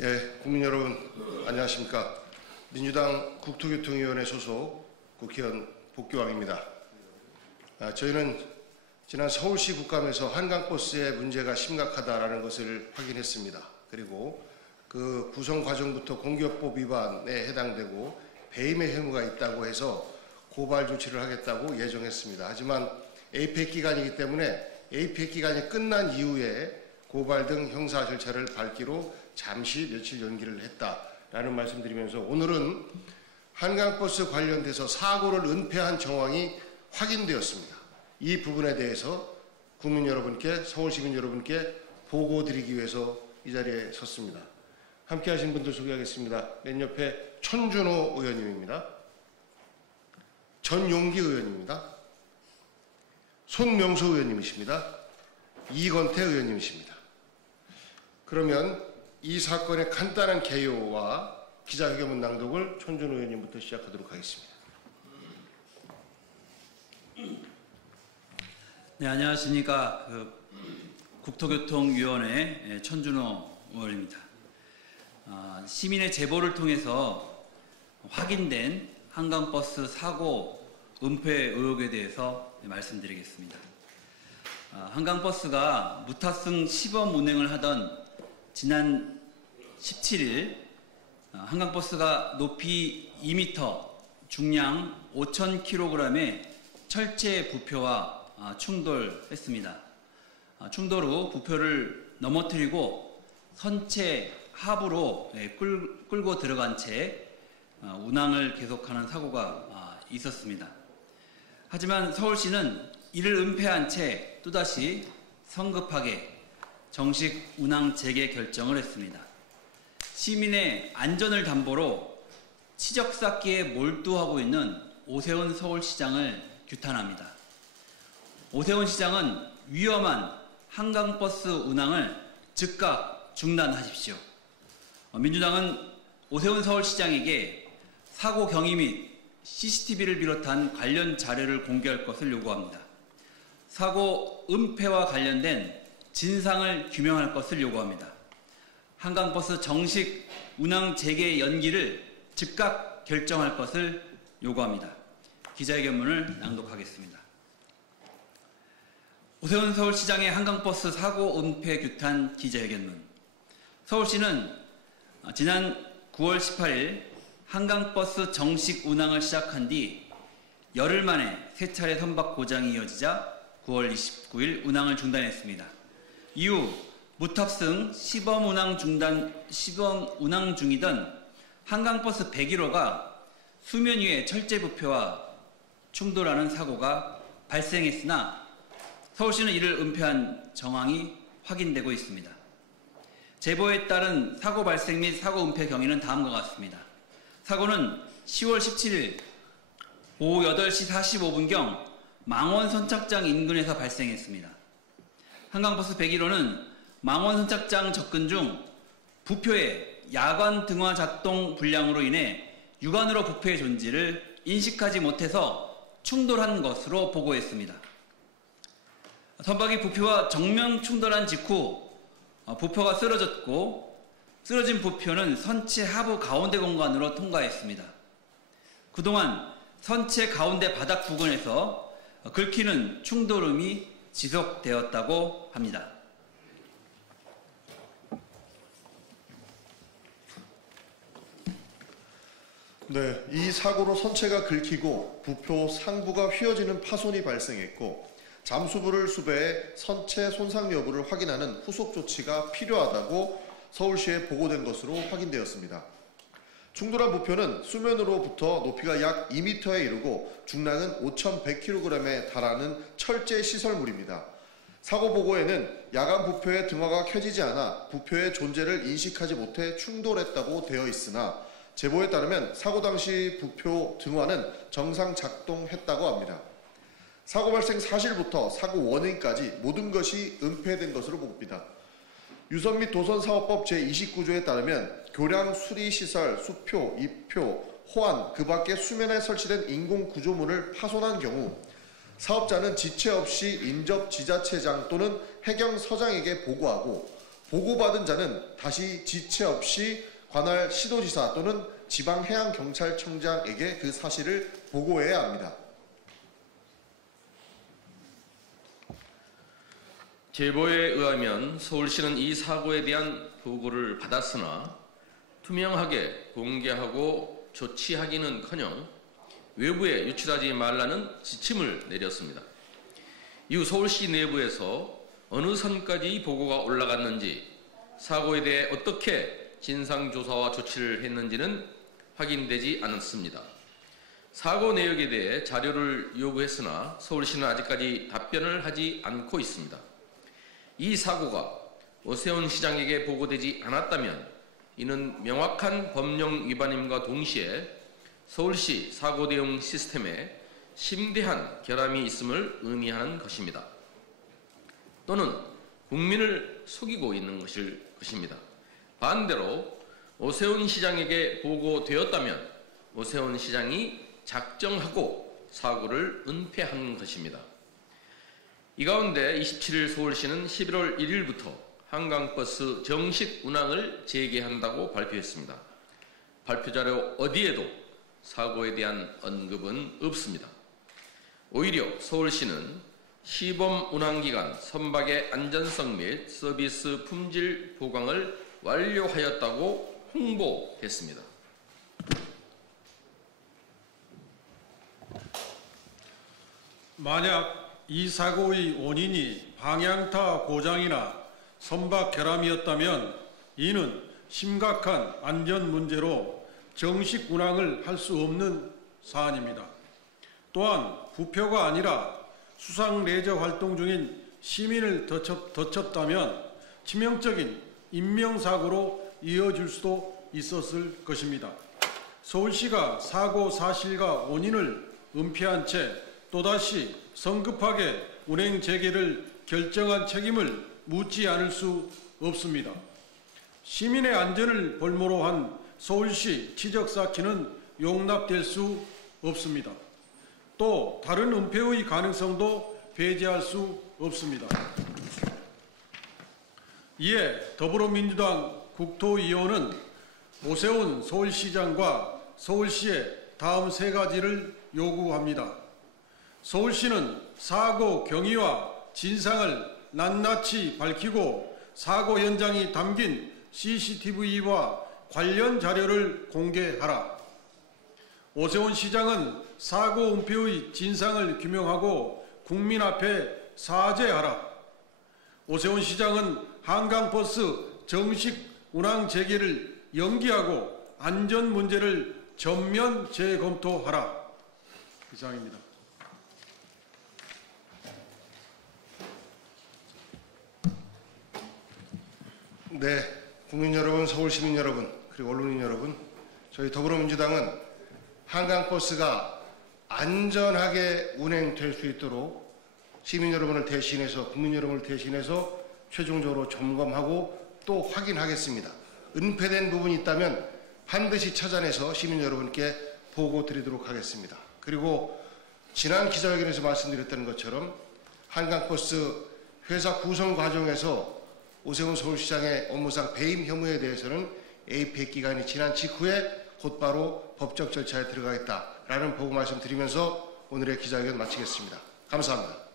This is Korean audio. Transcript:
예, 국민 여러분 안녕하십니까. 민주당 국토교통위원회 소속 국회의원 복교왕입니다. 저희는 지난 서울시 국감에서 한강버스의 문제가 심각하다라는 것을 확인했습니다. 그리고 그 구성 과정부터 공기업법 위반에 해당되고 배임의 혐의가 있다고 해서 고발 조치를 하겠다고 예정했습니다. 하지만 APEC 기간이기 때문에 APEC 기간이 끝난 이후에 고발 등 형사 절차를 밟기로 잠시 며칠 연기를 했다라는 말씀드리면서 오늘은 한강버스 관련돼서 사고를 은폐한 정황이 확인되었습니다. 이 부분에 대해서 국민 여러분께, 서울시민 여러분께 보고드리기 위해서 이 자리에 섰습니다. 함께 하신 분들 소개하겠습니다. 맨 옆에 천준호 의원님입니다. 전용기 의원입니다. 손명수 의원님이십니다. 이건태 의원님이십니다. 그러면 이 사건의 간단한 개요와 기자회견문 낭독을 천준호 의원님부터 시작하도록 하겠습니다. 네, 안녕하십니까. 국토교통위원회 천준호 의원입니다. 시민의 제보를 통해서 확인된 한강버스 사고 은폐 의혹에 대해서 말씀드리겠습니다. 한강버스가 무탑승 시범 운행을 하던 지난 17일 한강버스가 높이 2m, 중량 5,000kg의 철제 부표와 충돌했습니다. 충돌 후 부표를 넘어뜨리고 선체 하부로 끌고 들어간 채 운항을 계속하는 사고가 있었습니다. 하지만 서울시는 이를 은폐한 채 또다시 성급하게 정식 운항 재개 결정을 했습니다. 시민의 안전을 담보로 치적 쌓기에 몰두하고 있는 오세훈 서울시장을 규탄합니다. 오세훈 시장은 위험한 한강버스 운항을 즉각 중단하십시오. 민주당은 오세훈 서울시장에게 사고 경위 및 CCTV를 비롯한 관련 자료를 공개할 것을 요구합니다. 사고 은폐와 관련된 진상을 규명할 것을 요구합니다. 한강버스 정식 운항 재개 연기를 즉각 결정할 것을 요구합니다. 기자회견문을 낭독하겠습니다. 오세훈 서울시장의 한강버스 사고 은폐 규탄 기자회견문. 서울시는 지난 9월 18일 한강버스 정식 운항을 시작한 뒤 열흘 만에 세 차례 선박 고장이 이어지자 9월 29일 운항을 중단했습니다. 이후 무탑승 시범 운항 중이던 한강버스 101호가 수면 위의 철제 부표와 충돌하는 사고가 발생했으나 서울시는 이를 은폐한 정황이 확인되고 있습니다. 제보에 따른 사고 발생 및 사고 은폐 경위는 다음과 같습니다. 사고는 10월 17일 오후 8시 45분경 망원 선착장 인근에서 발생했습니다. 한강버스 101호는 망원 선착장 접근 중 부표의 야간 등화 작동 불량으로 인해 육안으로 부표의 존재를 인식하지 못해서 충돌한 것으로 보고했습니다. 선박이 부표와 정면 충돌한 직후 부표가 쓰러졌고 쓰러진 부표는 선체 하부 가운데 공간으로 통과했습니다. 그동안 선체 가운데 바닥 부근에서 긁히는 충돌음이 지속되었다고 합니다. 네, 이 사고로 선체가 긁히고 부표 상부가 휘어지는 파손이 발생했고 잠수부를 수배해 선체 손상 여부를 확인하는 후속 조치가 필요하다고 서울시에 보고된 것으로 확인되었습니다. 충돌한 부표는 수면으로부터 높이가 약 2m에 이르고 중량은 5,100kg에 달하는 철제 시설물입니다. 사고 보고에는 야간 부표의 등화가 켜지지 않아 부표의 존재를 인식하지 못해 충돌했다고 되어 있으나 제보에 따르면 사고 당시 부표 등화는 정상 작동했다고 합니다. 사고 발생 사실부터 사고 원인까지 모든 것이 은폐된 것으로 봅니다. 유선 및 도선사업법 제29조에 따르면 교량 수리시설, 수표, 입표, 호안, 그 밖에 수면에 설치된 인공구조문을 파손한 경우 사업자는 지체 없이 인접 지자체장 또는 해경서장에게 보고하고 보고받은 자는 다시 지체 없이 관할 시도지사 또는 지방해양경찰청장에게 그 사실을 보고해야 합니다. 제보에 의하면 서울시는 이 사고에 대한 보고를 받았으나 투명하게 공개하고 조치하기는커녕 외부에 유출하지 말라는 지침을 내렸습니다. 이후 서울시 내부에서 어느 선까지 보고가 올라갔는지, 사고에 대해 어떻게 진상조사와 조치를 했는지는 확인되지 않았습니다. 사고 내역에 대해 자료를 요구했으나 서울시는 아직까지 답변을 하지 않고 있습니다. 이 사고가 오세훈 시장에게 보고되지 않았다면 이는 명확한 법령 위반임과 동시에 서울시 사고 대응 시스템에 심대한 결함이 있음을 의미하는 것입니다. 또는 국민을 속이고 있는 것일 것입니다. 반대로 오세훈 시장에게 보고되었다면 오세훈 시장이 작정하고 사고를 은폐한 것입니다. 이 가운데 27일 서울시는 11월 1일부터 한강버스 정식 운항을 재개한다고 발표했습니다. 발표 자료 어디에도 사고에 대한 언급은 없습니다. 오히려 서울시는 시범 운항기간 선박의 안전성 및 서비스 품질 보강을 완료하였다고 홍보했습니다. 만약 이 사고의 원인이 방향타 고장이나 선박 결함이었다면 이는 심각한 안전 문제로 정식 운항을 할 수 없는 사안입니다. 또한 부표가 아니라 수상 레저 활동 중인 시민을 덮쳤다면 치명적인 인명사고로 이어질 수도 있었을 것입니다. 서울시가 사고 사실과 원인을 은폐한 채 또다시 성급하게 운행 재개를 결정한 책임을 묻지 않을 수 없습니다. 시민의 안전을 볼모로 한 서울시 치적 쌓기는 용납될 수 없습니다. 또 다른 은폐의 가능성도 배제할 수 없습니다. 이에 더불어민주당 국토위원은 오세훈 서울시장과 서울시에 다음 세 가지를 요구합니다. 서울시는 사고 경위와 진상을 낱낱이 밝히고 사고 현장이 담긴 CCTV와 관련 자료를 공개하라. 오세훈 시장은 사고 은폐의 진상을 규명하고 국민 앞에 사죄하라. 오세훈 시장은 한강버스 정식 운항 재개를 연기하고 안전 문제를 전면 재검토하라. 이상입니다. 네, 국민 여러분, 서울 시민 여러분, 그리고 언론인 여러분, 저희 더불어민주당은 한강버스가 안전하게 운행될 수 있도록 시민 여러분을 대신해서, 국민 여러분을 대신해서 최종적으로 점검하고 또 확인하겠습니다. 은폐된 부분이 있다면 반드시 찾아내서 시민 여러분께 보고 드리도록 하겠습니다. 그리고 지난 기자회견에서 말씀드렸던 것처럼 한강버스 회사 구성 과정에서 오세훈 서울시장의 업무상 배임 혐의에 대해서는 APEC 기간이 지난 직후에 곧바로 법적 절차에 들어가겠다라는 보고 말씀드리면서 오늘의 기자회견 마치겠습니다. 감사합니다.